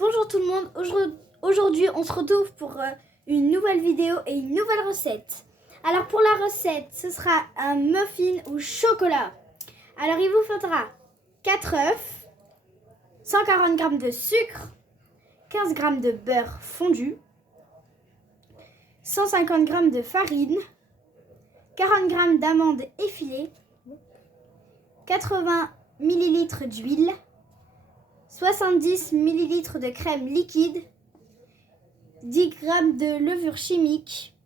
Bonjour tout le monde, aujourd'hui on se retrouve pour une nouvelle vidéo et une nouvelle recette. Alors pour la recette, ce sera un muffin au chocolat. Alors il vous faudra 4 œufs, 140 g de sucre, 15 g de beurre fondu, 150 g de farine, 40 g d'amandes effilées, 80 ml d'huile, 70 ml de crème liquide, 10 g de levure chimique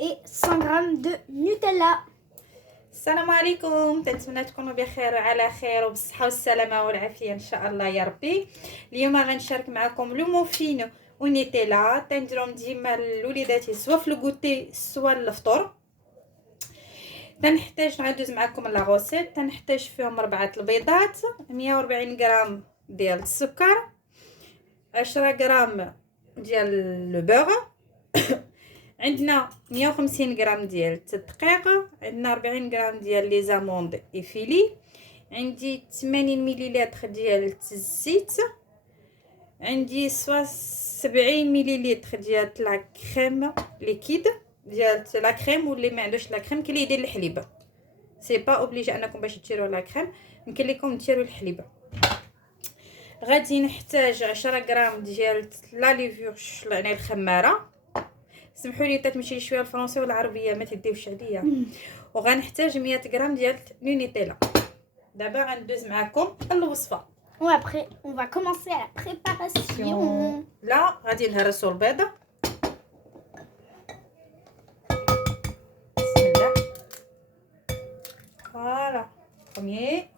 et 100 g de Nutella. السلام عليكم، تنتمنى تكونوا بخير وعلى خير وبالصحه والسلامه والعافيه ان شاء الله يا ربي. اليوم غنشارك معكم لو موفين ونيتيلا تنديرهم ديما لوليداتي سوا في الكوتي سوا الفطور. تنحتاج غندوز معكم لا غوسيت. تنحتاج فيهم 4 البيضات، 140 غرام ديال السكر، 10 غرام ديال لو بوغ عندنا 150 غرام ديال الدقيق، عندنا 40 غرام ديال لي زاموند ايفيلي، عندي 80 مليلتر ديال الزيت، عندي 70 مليلتر ديال لا كريم ليكيد ديال لا كريم، واللي ما عندوش لا كريم كاين اللي يدير الحليب، سي با اوبليجي انكم باش ديروا لا كريم، يمكن لكم ديروا الحليب. غادي نحتاج 10 غرام ديال لا ليفورش يعني الخماره، سمحوا لي تمشي شويه الفرنسي والعربيه ما تديوش عليا. وغنحتاج 100 غرام ديال نيتيلا. دابا غندوز معكم الوصفه. Après, on va commencer à la préparation. لا غادي نهرسوا البيض. بسم الله. فوالا بروميي.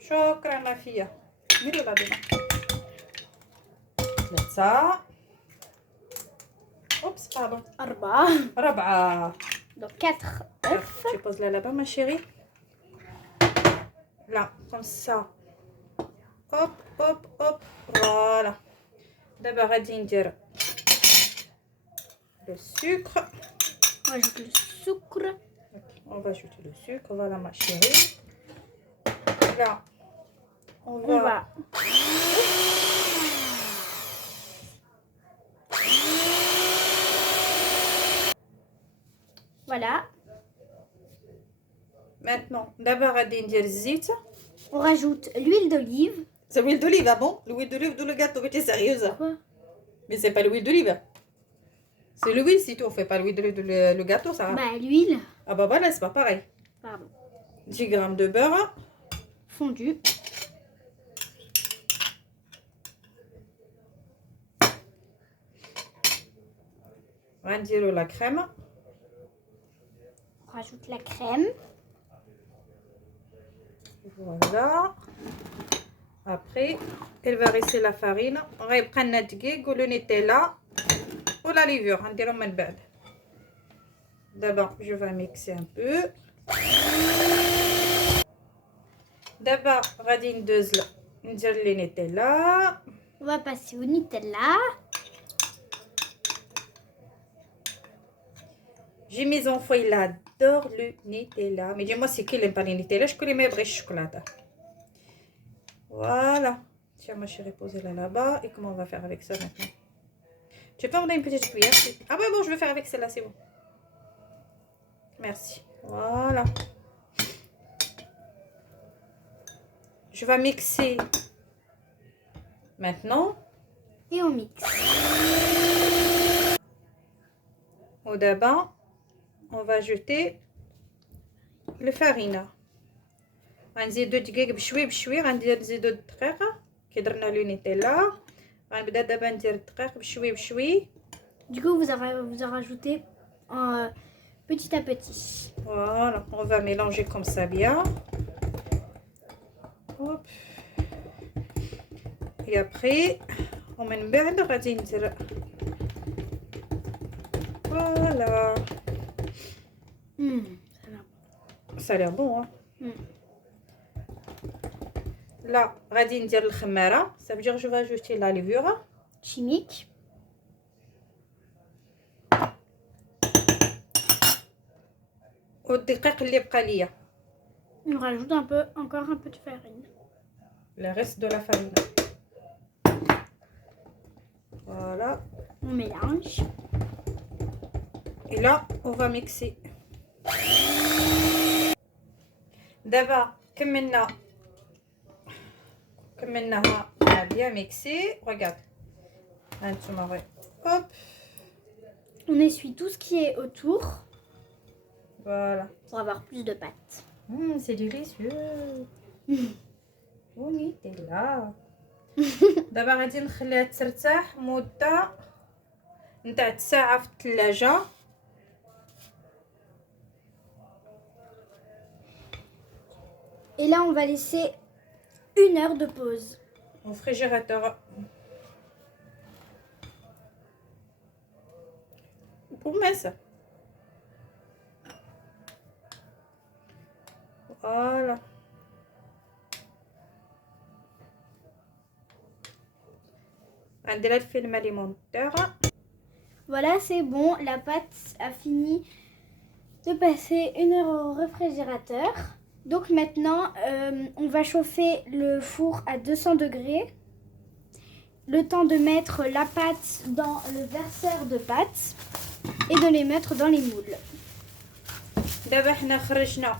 شكرا ما فيا ميرو لا ديما 3. Oups, pardon. 4. Donc 4 œufs. Tu poses là là-bas, ma chérie. Là, comme ça. Hop, hop, hop. Voilà. D'abord, on va dire le sucre. On ajoute le sucre. On va ajouter le sucre. Voilà, ma chérie. Là, on va... Voilà. Maintenant, d'abord, on va dire le zit. On rajoute l'huile d'olive. C'est l'huile d'olive, ah bon? L'huile d'olive de le gâteau, mais t'es sérieuse? Quoi? Mais c'est pas l'huile d'olive. C'est l'huile si tu ne fais pas l'huile d'olive le gâteau, ça va? Bah l'huile. Ah bah voilà, c'est pas pareil. Pardon. 10 grammes de beurre. Fondu. On va dire la crème. On rajoute la crème. Voilà. Après, elle va rester la farine. On va prendre le دقيق le Nutella ou la levure. On dirait من بعد. D'abord, je vais mixer un peu. D'abord, غادي ندير لي Nutella. On va passer au Nutella. J'ai mes enfants, ils adorent le Nutella. Mais dis-moi, c'est qui n'aime pas le Nutella? Je connais mes vrais chocolats. Voilà. Tiens, ma chérie, posez-la là-bas. Et comment on va faire avec ça maintenant? Tu peux me donner une petite cuillère? Ah ouais, bon, je vais faire avec celle-là, c'est bon. Merci. Voilà. Je vais mixer maintenant. Et on mixe. Au d'abord, on va ajouter le farine. غنزيدو دقيق بشوي بشوي، غنزيدو الدقيق كي درنا لو نيتيلا. غنبدا دابا ندير الدقيق بشوي بشوي. Du coup, vous en rajoutez petit à petit. Voilà, on va mélanger comme ça bien. Hop. Et après, ومن بعد غادي ندير voilà. Ça a l'air bon, hein? Là, غادي ندير الخمارة. Ça veut dire je vais ajouter la levure chimique. والدقيق اللي بقى ليا. On rajoute encore un peu de farine. Le reste de la farine. Voilà. On mélange. Et là, on va mixer. D'abord, كملناها on a bien mixé. Regarde. Hop. On essuie tout ce qui est autour Voilà. pour avoir plus de pâte. C'est délicieux. ونيتيلا. دابا غادي نخليها ترتاح مده نتاع ساعه في الثلاجه. Et là, on va laisser 1 heure de pause. Au frigérateur. وماسة. Voilà. عندنا الفيلم alimentaire. Voilà, c'est bon. La pâte a fini de passer 1 heure au réfrigérateur. Donc maintenant, on va chauffer le four à 200 degrés. Le temps de mettre la pâte dans le verseur de pâte et de les mettre dans les moules. دابا حنا خرجنا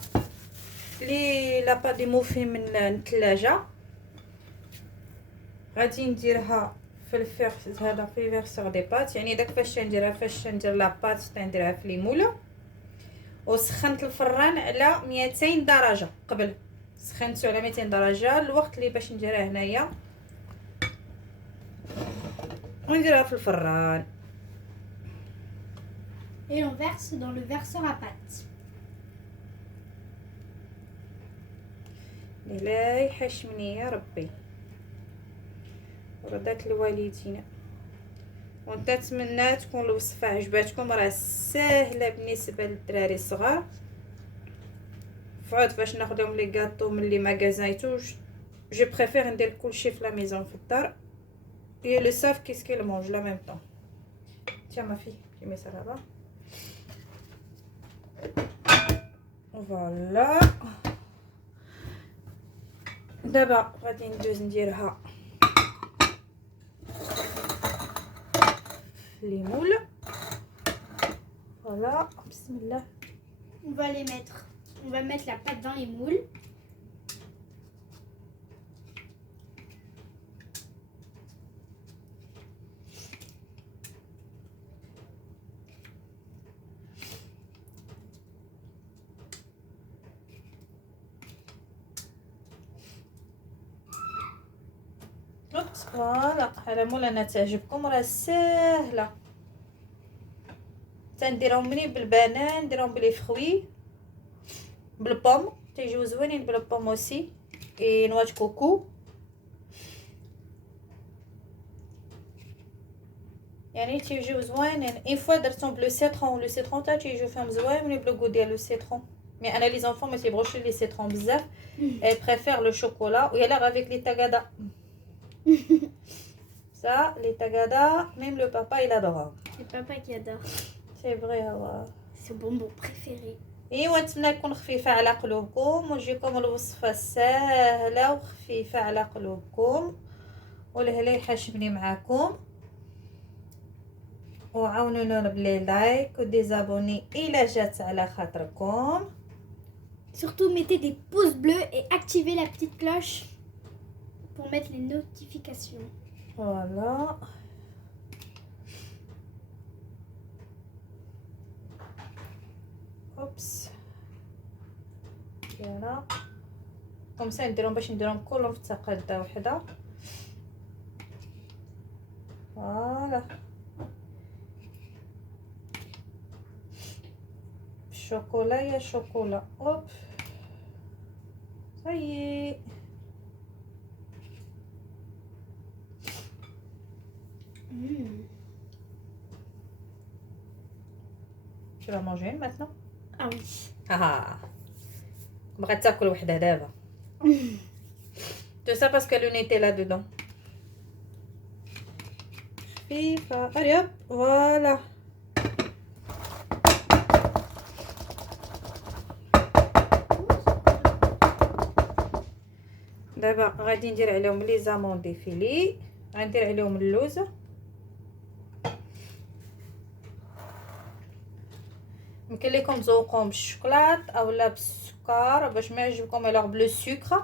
لي لابا دي موفي من الثلاجه. غادي نديرها في الفيرس هذا في فيرسور دي بات، يعني داك فاش ندير لاباط نديرها في لي موله. وسخنت الفران على 200 درجه قبل، سخنته على 200 درجه الوقت اللي باش نديرها هنايا ونديرها في الفران. Et on verse dans le verseur à pâte. لا يحشمني يا ربي ورضاك الوالدين. ونتمنى تكون الوصفه عجباتكم، راه ساهله بالنسبه للدراري الصغار. فعود باش ناخذهم لي غاطو من لي ماغازان جو بريفير ندير كلشي في لا ميزون في الدار. Et le savent qu'est-ce qu'elle mange là en même temps. Tiens ma fille, je mets ça là-bas. Voilà. دابا غادي ندوز نديرها في لي مول. Voilà, بسم الله. On va mettre la pâte dans les moules. فوالا على مول انا تعجبكم راه ساهله. تنديرهم منين بالبنان، نديرهم بلي فخوي بالبوم تيجيو زوينين بالبوم اوسي اي نواة كوكو. يعني تيجيو زوينين. اون فوا درتهم بلو سيترون، لو سيترون تا تيجيو فيهم زوينين بلو غو ديال لو سيترون. مي انا لي زونفون ما تيبغوش لي سيترون بزاف، اي بريفير لو شوكولا ويلا افيك لي تاغادا. Ça, les tagada, même le papa il adore. C'est papa qui adore. C'est vrai. Ouais. C'est son bonbon préféré. ايوا نتمنى تكون خفيفه على قلوبكم وتجيكم الوصفه سهله وخفيفه على قلوبكم والهلا يحاشمني معاكم. وعاونونا بلي لايك وديزابوني الى جات على خاطركم. Surtout mettez des pouces bleus et activez la petite cloche pour mettre les notifications. Voilà. Oups. Voilà. Comme ça نديرهم باش نديرهم كلهم في تقاده وحده. فوالا. شوكولا يا شوكولا. اوب. صايي. Tu vas manger une maintenant? Ah oui. Ah. بغات تاكل وحده دابا. Tout ça parce que le Nutella dedans. خفيفة. Allez hop, voilà. دابا غادي ندير عليهم لي زامون ديفيلي، غندير عليهم اللوز يمكن لكم تذوقوهم بالشوكولات او لا بالسكر باش ما يعجبكم alors bleu sucre.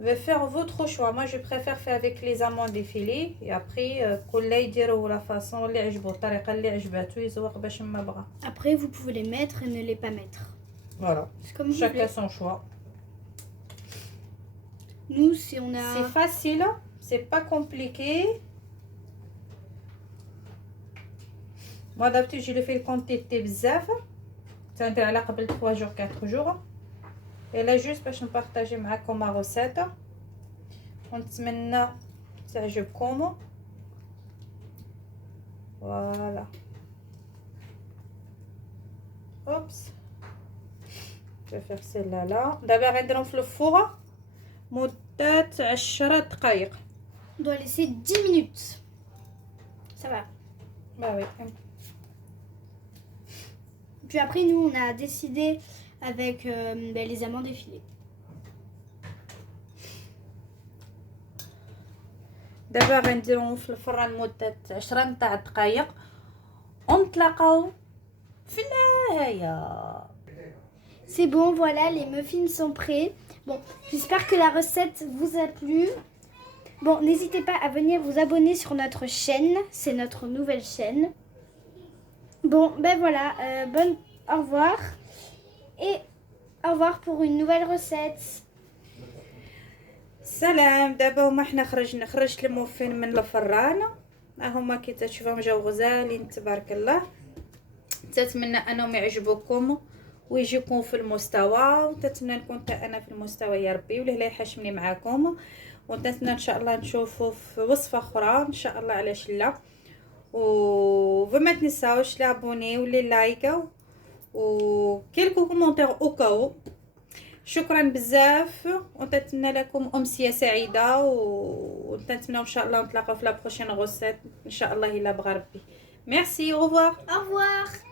Vais faire votre choix. Moi je préfère faire avec les amandes défilées et après كل يديروا la façon اللي عجبو الطريقه اللي عجباتو يزوق باش ما بغا. Après, vous pouvez les mettre et ne les pas mettre. Voilà. C'est comme vous Chacun voulez. son choix. Nous, si on a... C'est facile, c'est pas compliqué. Moi d'habitude je le fais quantité بزاف. تندير على قبل 3 jours 4 jours. Et là juste باش نبارطاجي معكم ما recette. ونتمنى تعجبكم. Voilà. Oups. Je vais faire celle-là là. دابا غنديرهم في الفوغ مدة 10 دقائق. On doit laisser 10 minutes. Ça va. Bah oui. Puis après, nous, on a décidé avec les amandes effilées. دابا غنديرهم في الفران مدة 10 نتاع دقائق ونتلاقاو في النهاية. C'est bon, voilà, les muffins sont prêts. Bon, j'espère que la recette vous a plu. Bon, n'hésitez pas à venir vous abonner sur notre chaîne. C'est notre nouvelle chaîne. Bon, ben voilà, au revoir. Et au revoir pour une nouvelle recette. سلام. دابا هما حنا خرجت الموفين من الفران. ها هما كي تشوفهم جاو غزالين تبارك الله. نتمنى انهم يعجبوكم ويجيكم في المستوى ونتمنى نكون حتى انا في المستوى يا ربي وله لا يحشمني معاكم ونتمنى ان شاء الله نشوفوا في وصفه اخرى ان شاء الله علاش لا وما تنساوش لابوني ولي لايكاو وكيلكو كومونتير او كاو. شكرا بزاف ونتمنى لكم امسيه سعيده ونتمنى ان شاء الله نتلاقاو في لا بروشين غوسيت ان شاء الله الا بغى ربي. ميرسي. au revoir. Au revoir.